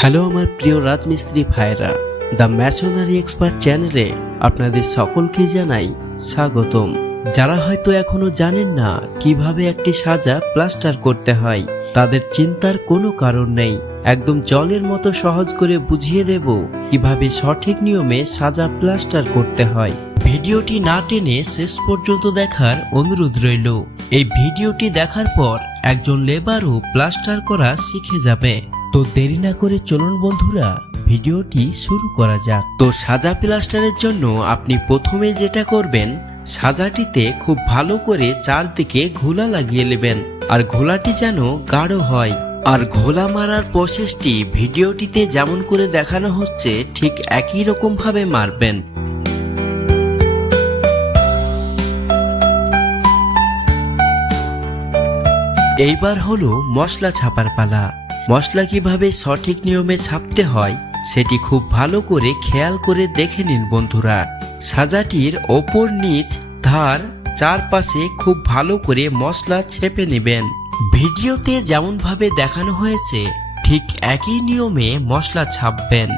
Hello আমার প্রিয় রাজমিস্ত্রি ভাইরা দ্য ম্যাশনারি এক্সপার্ট চ্যানেলে আপনাদের সকলকে জানাই স্বাগতম। যারা হয়তো এখনও জানেন না কীভাবে একটি সাজা প্লাস্টার করতে হয়, তাদের চিন্তার কোনো কারণ নেই। একদম জলের মতো সহজ করে বুঝিয়ে দেব কীভাবে সঠিক নিয়মে সাজা প্লাস্টার করতে হয়। ভিডিওটি না টেনে শেষ পর্যন্ত দেখার অনুরোধ রইল। এই ভিডিওটি দেখার পর একজন লেবারও প্লাস্টার করা শিখে যাবে। তো দেরি না করে চলুন বন্ধুরা, ভিডিওটি শুরু করা যাক। তো সাজা প্লাস্টারের জন্য আপনি প্রথমে যেটা করবেন, সাজাটিতে খুব ভালো করে চারদিকে ঘোলা লাগিয়ে নেবেন, আর ঘোলাটি যেন গাঢ় হয়। আর ঘোলা মারার প্রসেসটি ভিডিওটিতে যেমন করে দেখানো হচ্ছে, ঠিক একই রকম ভাবে মারবেন। এইবার হলো মশলা ছাপার পালা। মশলা কীভাবে সঠিক নিয়মে ছাপতে হয়, সেটি খুব ভালো করে খেয়াল করে দেখে নিন বন্ধুরা। সাজাটির ওপর নিচ ধার চারপাশে খুব ভালো করে মশলা ছেপে নেবেন। ভিডিওতে যেমনভাবে দেখানো হয়েছে, ঠিক একই নিয়মে মশলা ছাপবেন।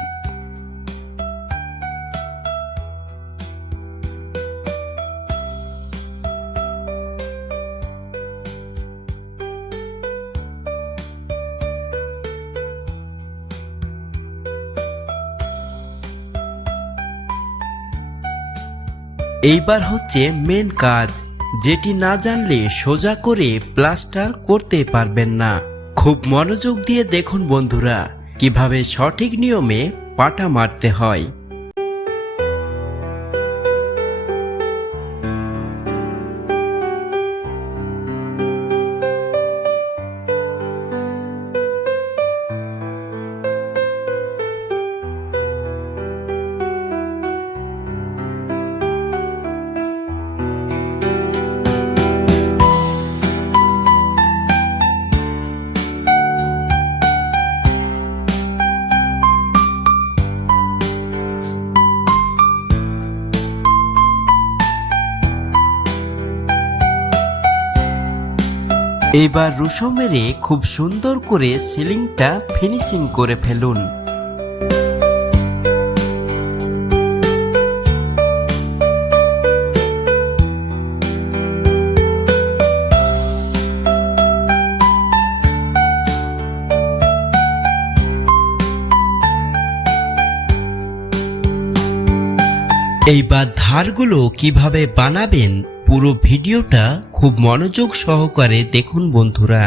এইবার হচ্ছে মেন কাজ, যেটি না জানলে সোজা করে প্লাস্টার করতে পারবেন না। খুব মনোযোগ দিয়ে দেখুন বন্ধুরা, কীভাবে সঠিক নিয়মে পাটা মারতে হয়। এবার রুশো মেরে খুব সুন্দর করে সিলিংটা ফিনিশিং করে ফেলুন। এইবার ধারগুলো কীভাবে বানাবেন পুরো ভিডিওটা খুব মনোযোগ সহকারে দেখুন বন্ধুরা।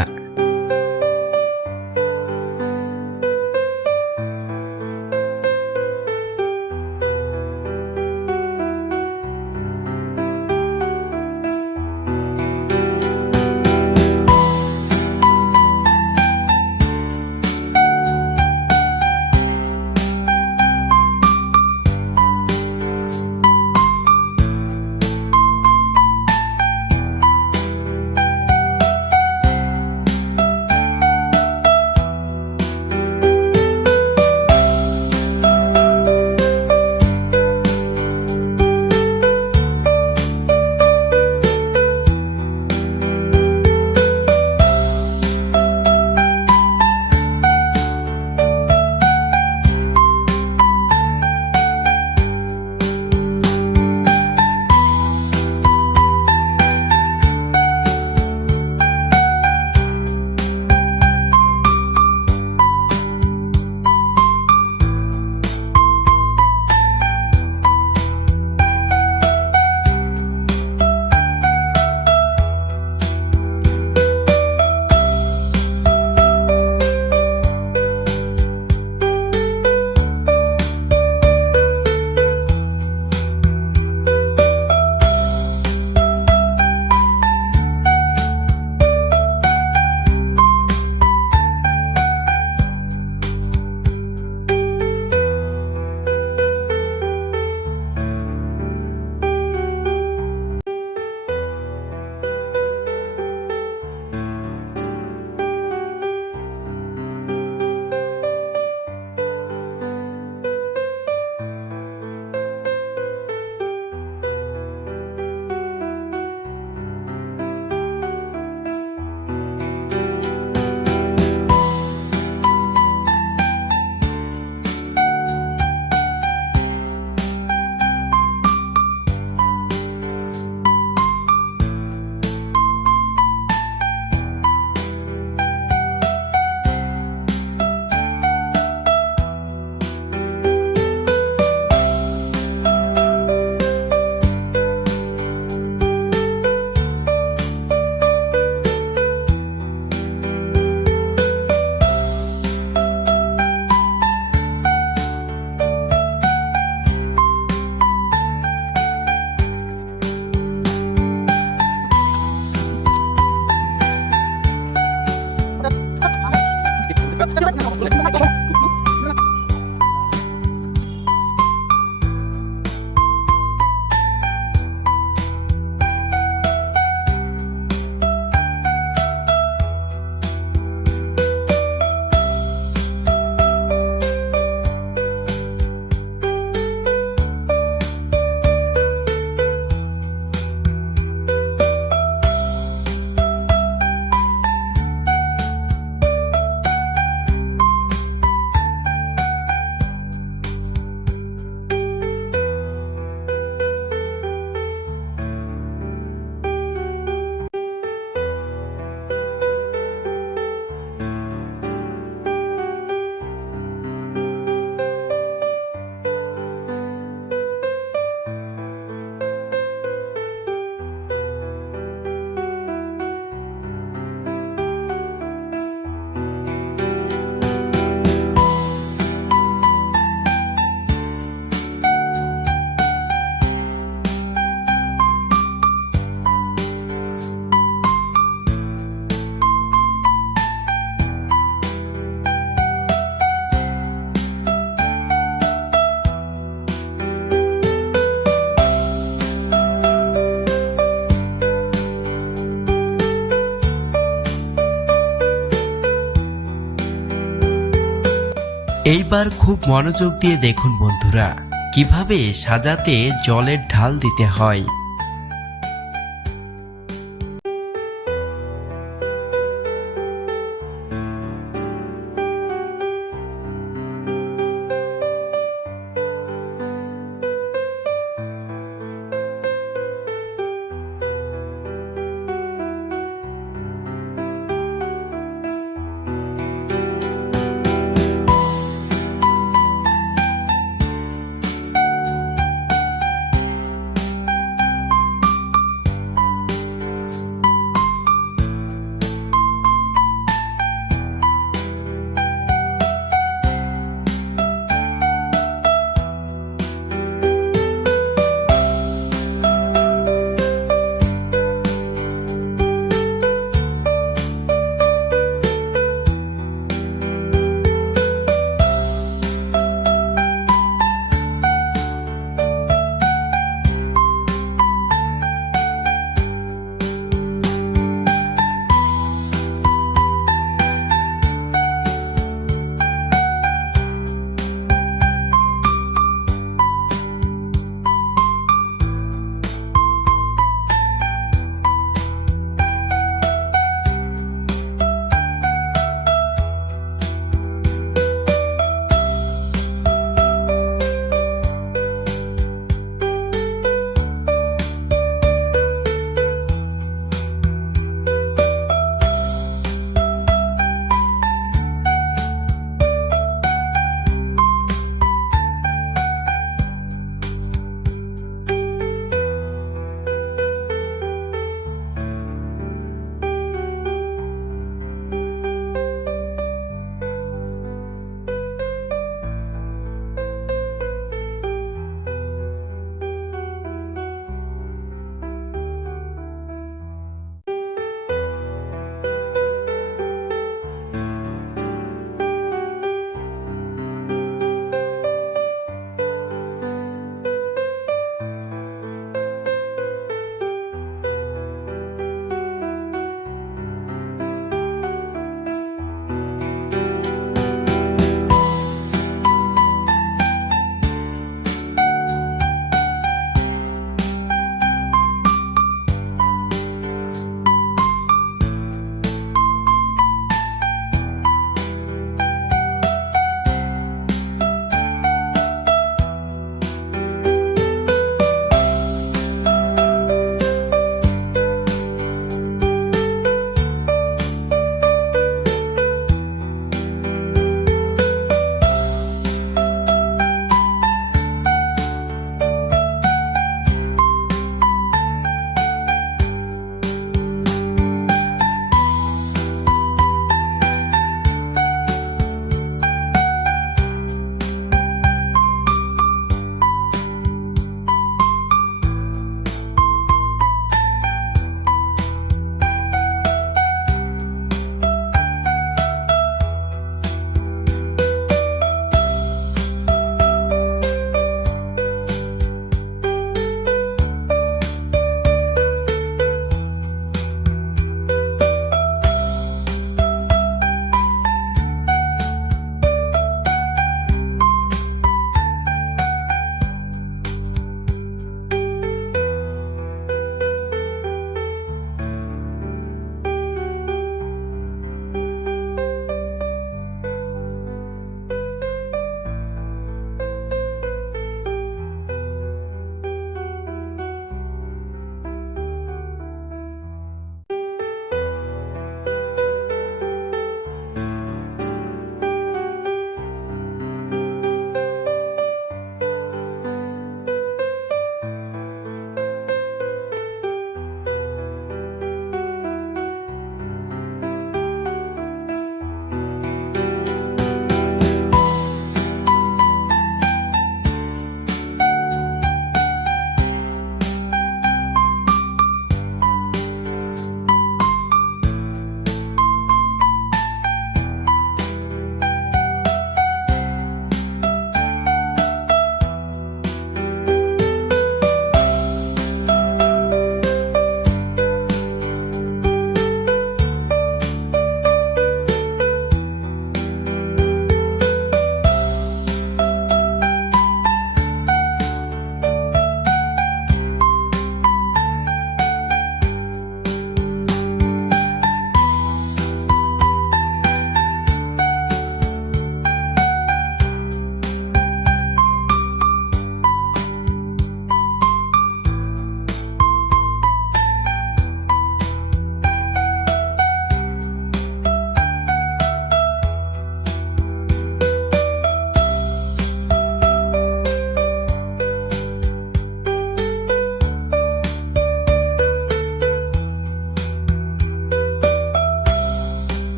এইবার খুব মনোযোগ দিয়ে দেখুন বন্ধুরা কীভাবে সাজাতে জলের ঢাল দিতে হয়।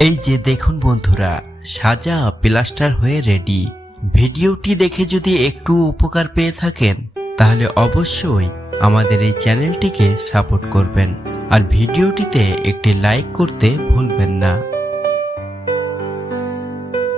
এই যে দেখুন বন্ধুরা, সাজা প্লাস্টার হয়ে রেডি ভিডিওটি দেখে যদি একটু উপকার পেয়ে থাকেন, তাহলে অবশ্যই আমাদের এই চ্যানেলটিকে সাপোর্ট করবেন। আর ভিডিওটিতে একটি লাইক করতে ভুলবেন না।